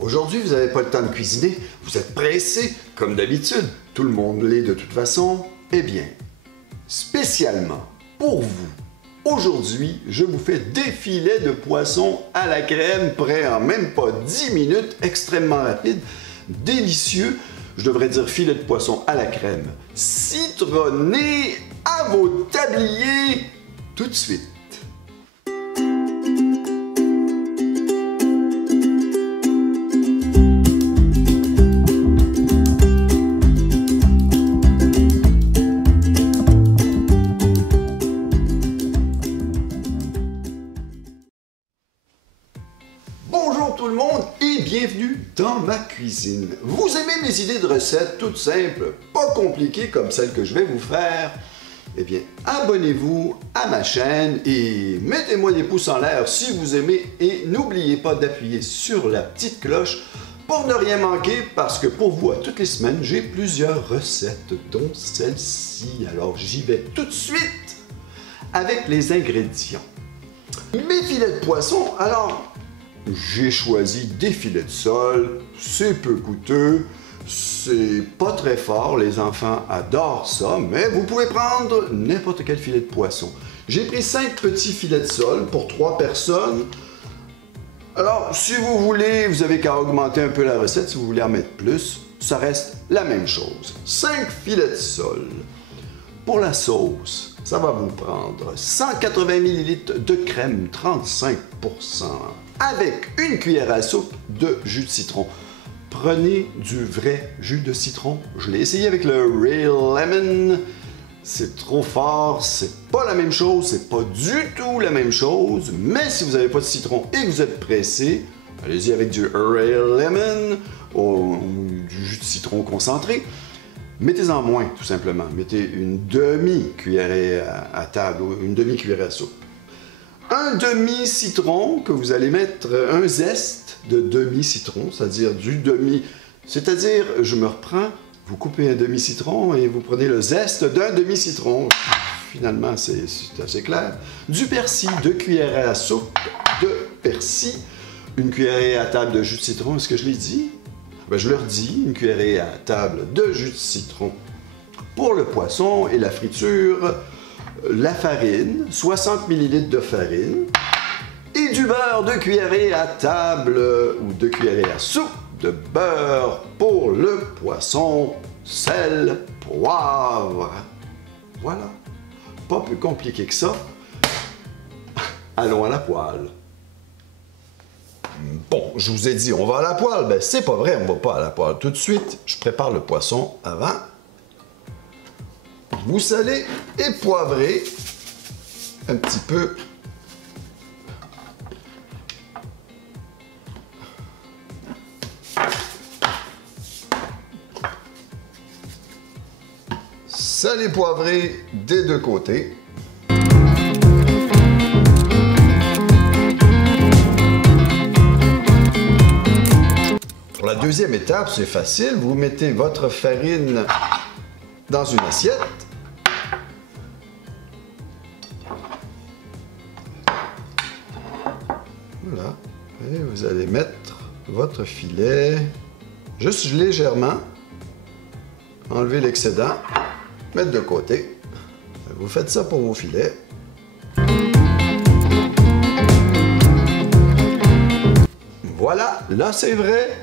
Aujourd'hui, vous n'avez pas le temps de cuisiner, vous êtes pressé, comme d'habitude, tout le monde l'est de toute façon. Eh bien, spécialement pour vous, aujourd'hui, je vous fais des filets de poisson à la crème, prêts en même pas 10 minutes, extrêmement rapide, délicieux. Je devrais dire filet de poisson à la crème, citronné à vos tabliers, tout de suite. Bonjour tout le monde et bienvenue dans ma cuisine. Vous aimez mes idées de recettes toutes simples, pas compliquées comme celles que je vais vous faire? Eh bien, abonnez-vous à ma chaîne et mettez-moi des pouces en l'air si vous aimez et n'oubliez pas d'appuyer sur la petite cloche pour ne rien manquer parce que pour vous, à toutes les semaines, j'ai plusieurs recettes dont celle-ci. Alors, j'y vais tout de suite avec les ingrédients. Mes filets de poisson, alors... j'ai choisi des filets de sole, c'est peu coûteux, c'est pas très fort, les enfants adorent ça, mais vous pouvez prendre n'importe quel filet de poisson. J'ai pris 5 petits filets de sole pour 3 personnes. Alors, si vous voulez, vous avez qu'à augmenter un peu la recette, si vous voulez en mettre plus, ça reste la même chose. 5 filets de sole. Pour la sauce, ça va vous prendre 180 ml de crème 35%. Avec une cuillère à soupe de jus de citron. Prenez du vrai jus de citron. Je l'ai essayé avec le Real Lemon. C'est trop fort, c'est pas la même chose, c'est pas du tout la même chose. Mais si vous n'avez pas de citron et que vous êtes pressé, allez-y avec du Real Lemon ou du jus de citron concentré. Mettez-en moins, tout simplement. Mettez une demi-cuillerée à table ou une demi-cuillerée à soupe. Un demi-citron que vous allez mettre, un zeste de demi-citron, c'est-à-dire c'est-à-dire, je me reprends, vous coupez un demi-citron et vous prenez le zeste d'un demi-citron. Finalement, c'est assez clair. Du persil, 2 cuillerées à soupe de persil, une cuillerée à table de jus de citron, est-ce que je l'ai dit? Ben, je leur dis, une cuillerée à table de jus de citron. Pour le poisson et la friture, la farine, 60 ml de farine, et du beurre, 2 cuillerées à table ou 2 cuillerées à soupe de beurre pour le poisson, sel, poivre. Voilà, pas plus compliqué que ça. Allons à la poêle. Bon, je vous ai dit, on va à la poêle. Ben, c'est pas vrai, on va pas à la poêle. Tout de suite, je prépare le poisson avant. Vous salez et poivrez un petit peu. Salé poivré des deux côtés. Pour la deuxième étape, c'est facile. Vous mettez votre farine dans une assiette. Voilà. Et vous allez mettre votre filet juste légèrement. Enlever l'excédent. Mettre de côté. Vous faites ça pour vos filets. Voilà, là c'est vrai.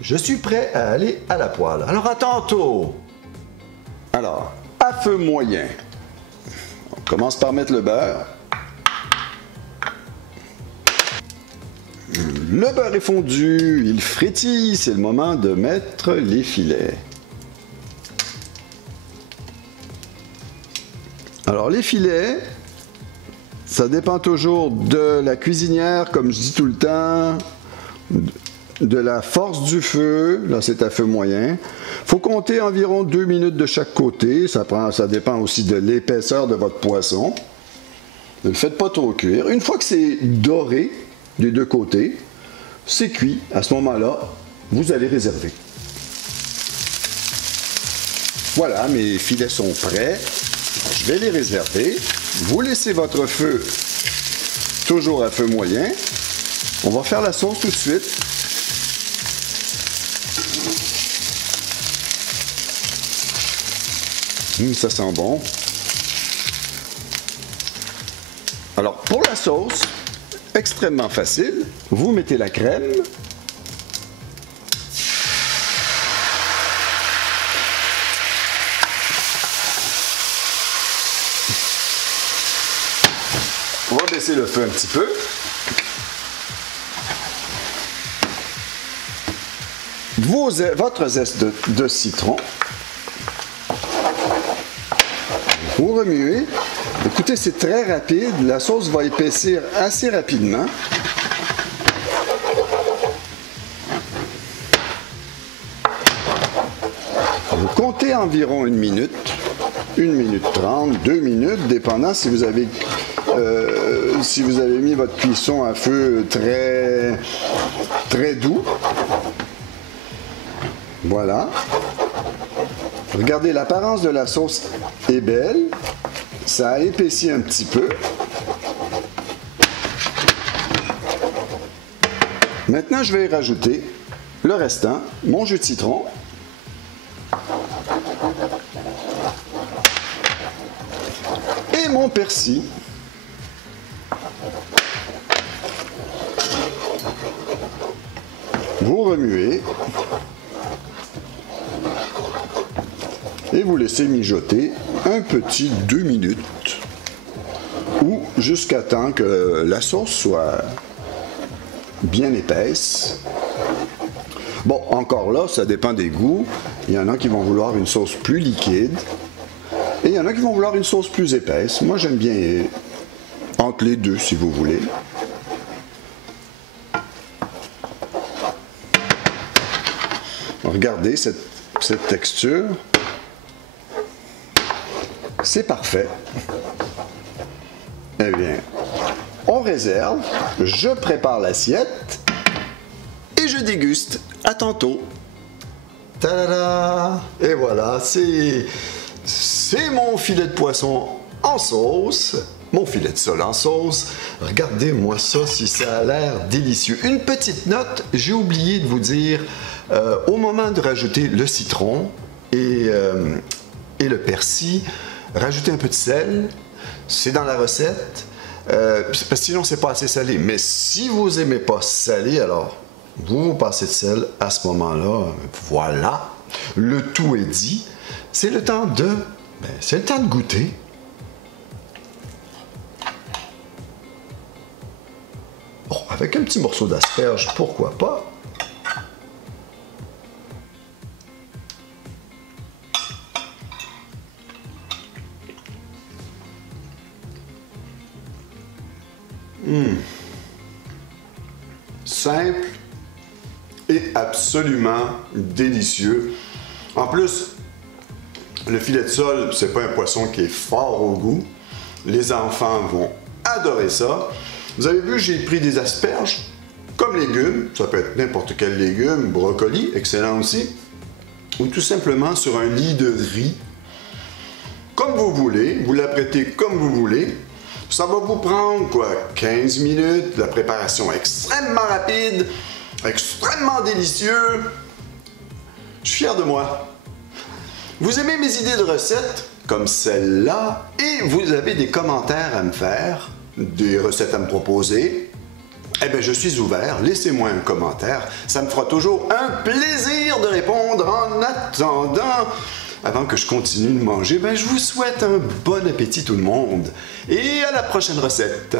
Je suis prêt à aller à la poêle. Alors à tantôt! Alors, à feu moyen, on commence par mettre le beurre. Le beurre est fondu, il frétille, c'est le moment de mettre les filets. Alors les filets, ça dépend toujours de la cuisinière, comme je dis tout le temps, de la force du feu, là c'est à feu moyen. Il faut compter environ 2 minutes de chaque côté, ça dépend aussi de l'épaisseur de votre poisson. Ne le faites pas trop cuire. Une fois que c'est doré des deux côtés, c'est cuit. À ce moment-là, vous allez réserver. Voilà, mes filets sont prêts. Je vais les réserver. Vous laissez votre feu toujours à feu moyen. On va faire la sauce tout de suite. Ça sent bon. Alors, pour la sauce, extrêmement facile. Vous mettez la crème. On va baisser le feu un petit peu. Votre zeste de citron. Vous remuez. Écoutez, c'est très rapide. La sauce va épaissir assez rapidement. Vous comptez environ 1 minute. 1 minute 30, 2 minutes, dépendant si vous avez mis votre cuisson à feu très doux. Voilà. Regardez, l'apparence de la sauce est belle. Ça a épaissi un petit peu. Maintenant, je vais y rajouter le restant, mon jus de citron. Et mon persil. Vous remuez. Et vous laissez mijoter un petit 2 minutes ou jusqu'à temps que la sauce soit bien épaisse. Bon, encore là, ça dépend des goûts. Il y en a qui vont vouloir une sauce plus liquide et il y en a qui vont vouloir une sauce plus épaisse. Moi, j'aime bien entre les deux, si vous voulez. Regardez cette texture. C'est parfait. Eh bien, on réserve, je prépare l'assiette et je déguste. À tantôt. Ta-da-da! Et voilà, c'est mon filet de poisson en sauce, mon filet de sole en sauce. Regardez-moi ça, si ça a l'air délicieux. Une petite note, j'ai oublié de vous dire, au moment de rajouter le citron et le persil, rajoutez un peu de sel, c'est dans la recette, parce que sinon c'est pas assez salé. Mais si vous n'aimez pas salé, alors vous passez de sel à ce moment-là. Voilà, le tout est dit. C'est le temps de goûter. Oh, avec un petit morceau d'asperge, pourquoi pas? Simple et absolument délicieux. En plus, le filet de sole, c'est pas un poisson qui est fort au goût. Les enfants vont adorer ça. Vous avez vu, j'ai pris des asperges comme légumes. Ça peut être n'importe quel légume, brocoli, excellent aussi. Ou tout simplement sur un lit de riz. Comme vous voulez, vous l'apprêtez comme vous voulez. Ça va vous prendre, 15 minutes. La préparation est extrêmement rapide, extrêmement délicieux. Je suis fier de moi. Vous aimez mes idées de recettes, comme celle-là, et vous avez des commentaires à me faire, des recettes à me proposer, eh bien, je suis ouvert. Laissez-moi un commentaire. Ça me fera toujours un plaisir de répondre. En attendant, avant que je continue de manger, je vous souhaite un bon appétit tout le monde. Et à la prochaine recette.